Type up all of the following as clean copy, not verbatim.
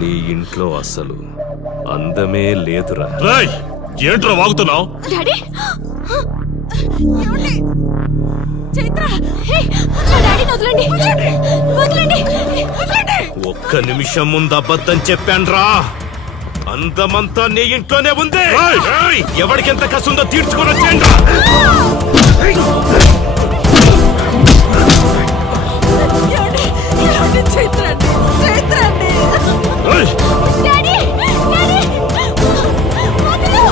నీ ఇంట్లో అసలు అందమే లేదురా. రేయ్, ఏంట్రా వాగుతున్నావు? డాడీ ఏమండి? చైత్ర, హే, నా డాడీని వదలండి. వదలండి, వదలండి. ఒక్క నిమిషం ముందు అబద్ధం చెప్పాన్రా. అందమంతా నీ ఇంట్లోనే ఉంది. ఏయ్, ఎవరికెంత కసుందో తీర్చుకొని వచ్చేయండి. ఏమండి? ఏమండి? చైత్ర అండి, చైత్ర అండి. డాడీ, డాడీ, వదలు.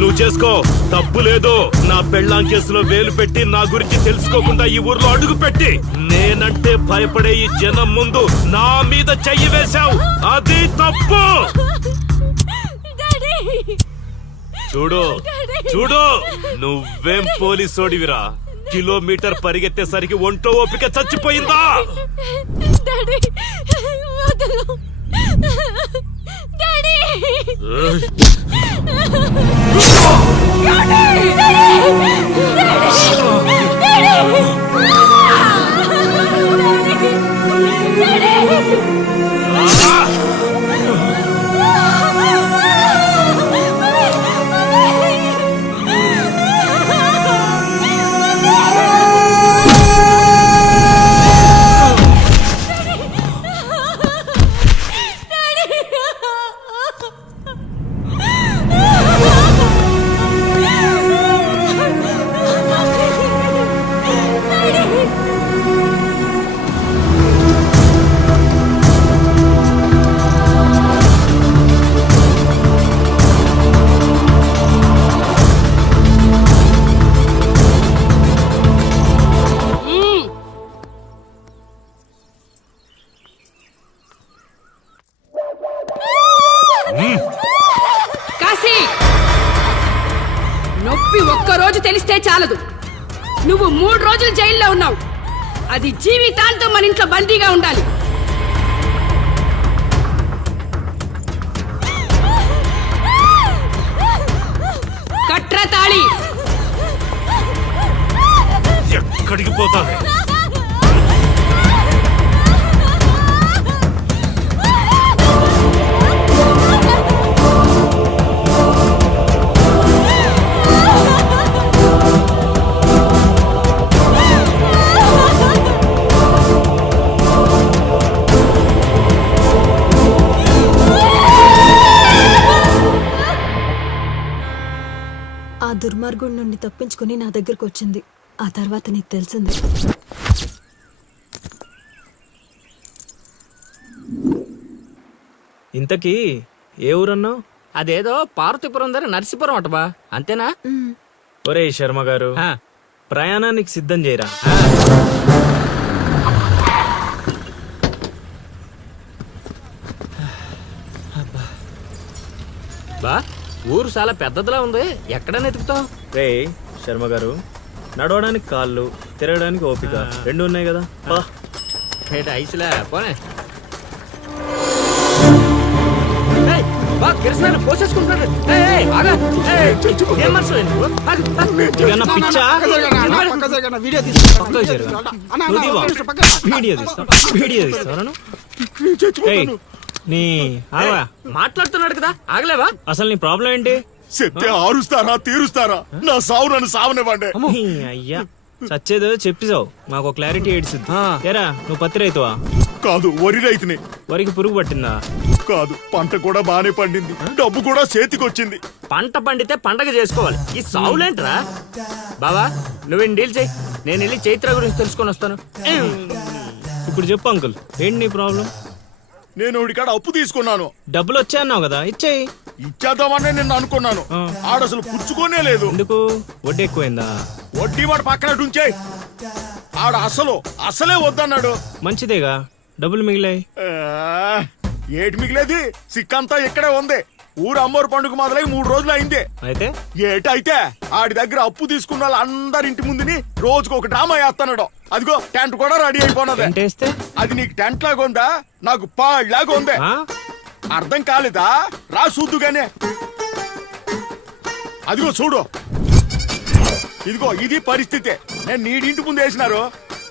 నువ్వు చేసుకో, తప్పు లేదు. నా పెళ్ళాం కేసులో వేలు పెట్టి నా గురించి తెలుసుకోకుండా ఈ ఊర్లో అడుగు పెట్టి నేనంటే భయపడే ఈ జనం ముందు నా మీద చెయ్యి వేశావు. అది తప్పు. చూడు చూడు, నువ్వేం పోలీసోడివిరా. కిలోమీటర్ పరిగెత్తేసరికి ఒంట్లో ఓపిక చచ్చిపోయిందా? నొప్పి ఒక్కరోజు తెలిస్తే చాలదు. నువ్వు 3 రోజులు జైల్లో ఉన్నావు. అది జీవితాంతం మన ఇంట్లో బందీగా ఉండాలి. కట్ర తాళి. ఎక్కడికి పోతావే? ఆ దుర్మార్గుడి నుండి తప్పించుకుని నా దగ్గరకు వచ్చింది. ఆ తర్వాత నీకు తెలిసింది. ఇంతకీ ఏ ఊరన్నావు? అదేదో పార్వతీపురం దగ్గర నరసీపురం అటబా, అంతేనా? ఒరే శర్మ గారు, ప్రయాణానికి సిద్ధం చేయరా. బా, ఊరు చాలా పెద్దదిలా ఉంది. ఎక్కడైనా ఎతుకుతాం? రే శర్మ గారు, నడవడానికి కాళ్ళు, తిరగడానికి ఓపిక రెండు ఉన్నాయి కదా. ఐసులా పోనే. పోసేసుకుంటున్నాడు. మాట్లాడుతున్నాడు కదా, ఆగలేవా? అసలు నీ ప్రాబ్లం ఏంటి? చెప్తే ఆరుస్తారా తీరుస్తారా? నా సావు నన్ను సావనివ్వండి. అయ్యా, చచ్చేదో చెప్పిసావు, మాకు క్లారిటీ ఏడ్చింది. ఏరా, నువ్వు పత్తి రైతువా? కాదు, వరి రైతుని. వరికి పురుగు పట్టిందా? కాదు, పంట కూడా బానే పండింది, డబ్బు కూడా చేతికొచ్చింది. పంట పండితే పండగ చేసుకోవాలి. ఈ సావులేంట్రా? బావా, నువ్వేం డీల్ చేయి, నేను వెళ్ళి చైత్ర గురించి తెలుసుకొని వస్తాను. ఇప్పుడు చెప్పు అంకుల్, ఏంటి నీ ప్రాబ్లం? నేను ఇడికాడ అప్పు తీసుకున్నాను. డబ్బులు వచ్చాయన్నావు కదా, ఇచ్చేయి. ఇచ్చేద్దామని నిన్ను అనుకున్నాను ఆ. ఆడసలు పుచ్చుకోనే లేదు. ఎందుకు వడ్డీ ఎక్కువైందా? వడ్డీ వాడు పక్కన ఉంచే ఆడ అసలే వద్దన్నాడు. మంచిదేగా, డబ్బులు మిగిలాయి. ఆ, ఏటి మిగిలేది? సిక్కంతా ఇక్కడే ఉంది. ఊరు అమ్మోరు పండుగ మొదలై 3 రోజులు అయింది. అయితే ఏటైతే ఆడి దగ్గర అప్పు తీసుకున్న వాళ్ళందరి ఇంటి ముందుని రోజుకు ఒక డ్రామా వేస్తున్నాడు. అదిగో టెంట్ కూడా రెడీ అయిపోయినది. టెంట్ వేస్తే అది నీకు టెంట్ లాగా ఉందా, నాకు పాళ్ళలాగా ఉంది. ఆ? అర్థం కాలేదా? రా చూద్దుగానే. అదిగో చూడు, ఇదిగో ఇది పరిస్థితి. నేను నీ ఇంటి ముందు వేసినారు,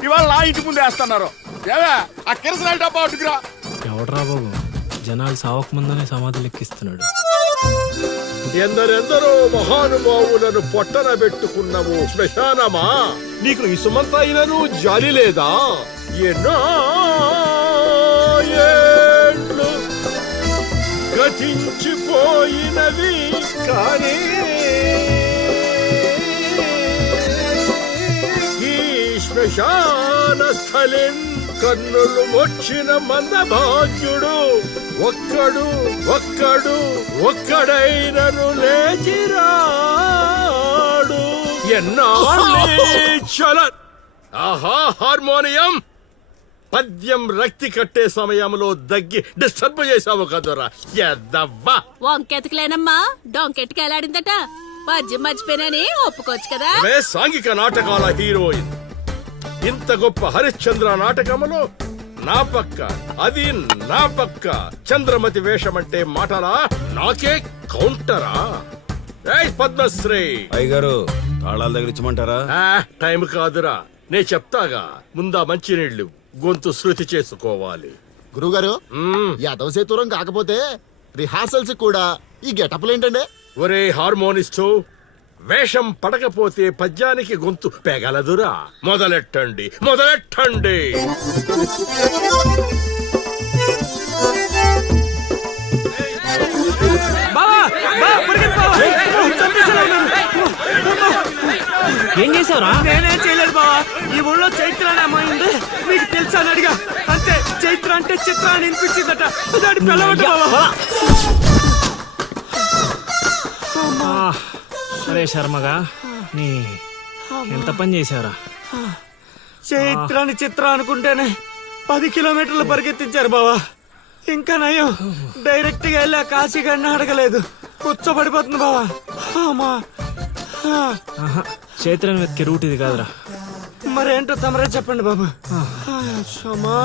ఇవాళ నా ఇంటి ముందు వేస్తున్నారు. ఏవే ఆ కిరసనాయిల డబ్బా అటుకురా. ఎవడరా బాబు, జనాలు సావక ముందనే సమాధులు ఎక్కిస్తున్నాడు. ఎందరెందరో మహానుభావులను పొట్టన పెట్టుకున్నావు శ్మశానమా, నీకు ఇసుమంత అయినను జాలి లేదా? ఎన్నో ఏండ్లు గతించిపోయినవి కానీ ఈ శ్మశాన స్థలిన్ కన్నులు మొచ్చిన మందభాగ్యుడు ఒక్కడైనను లేచిరాడు. చల ఆహా హార్మోనియం పద్యం రక్తి కట్టే సమయంలో దగ్గి డిస్టర్బ్ చేసావు కదరా ఎద్దవ్వా. వంకెతకలేనమ్మా డొంకెట్టుకు ఎలాడిందట. పద్యం మర్చిపోయినని ఒప్పుకోవచ్చు కదా. సాంఘిక నాటకాల హీరోయిన్ ఇంత గొప్ప హరిశ్చంద్ర నాటకములో నా పక్క అది నా పక్క చంద్రమతి వేషమంటే మాటలా, నాకే కౌంటరా? ఏయ్ పద్మశ్రీ అయ్యగారు తాళాల దగ్గర ఇచ్చమంటారా? టైం కాదురా, నే చెప్తాగా. ముందా మంచినీళ్లు గొంతు శృతి చేసుకోవాలి. గురుగారు యాదవ సేతురం కాకపోతే రిహార్సల్స్ కూడా ఈ గెటప్లు ఏంటండి? ఒరే హార్మోనిస్టు, వేషం పడకపోతే పద్యానికి గొంతు పెగలదురా. మొదలెట్టండి. ఏం చేసావురా? నేనేం చేయలేదు బావా. ఈ ఊళ్ళో చైత్ర అనే అమ్మాయి ఉంది, మీకు తెలుసా అని అడిగా. అంతే, చైత్ర అంటే చిత్ర అని వినిపించిందట. దాని పిల్లవట బావా. అరే శర్మగా, నీ ఎంత పని చేశారా? చైత్రాన్ని చిత్ర అనుకుంటేనే 10 కిలోమీటర్లు పరిగెత్తించారు బావా. ఇంకా నయం, డైరెక్ట్ గా వెళ్ళా కాశీగాడిని అడగలేదు. కూర్చోబడిపోతుంది బావా. అమ్మా. చైత్రని వెతికే రూట్ ఇది కాదురా. మరేంటో తమరే చెప్పండి బాబు. అమ్మా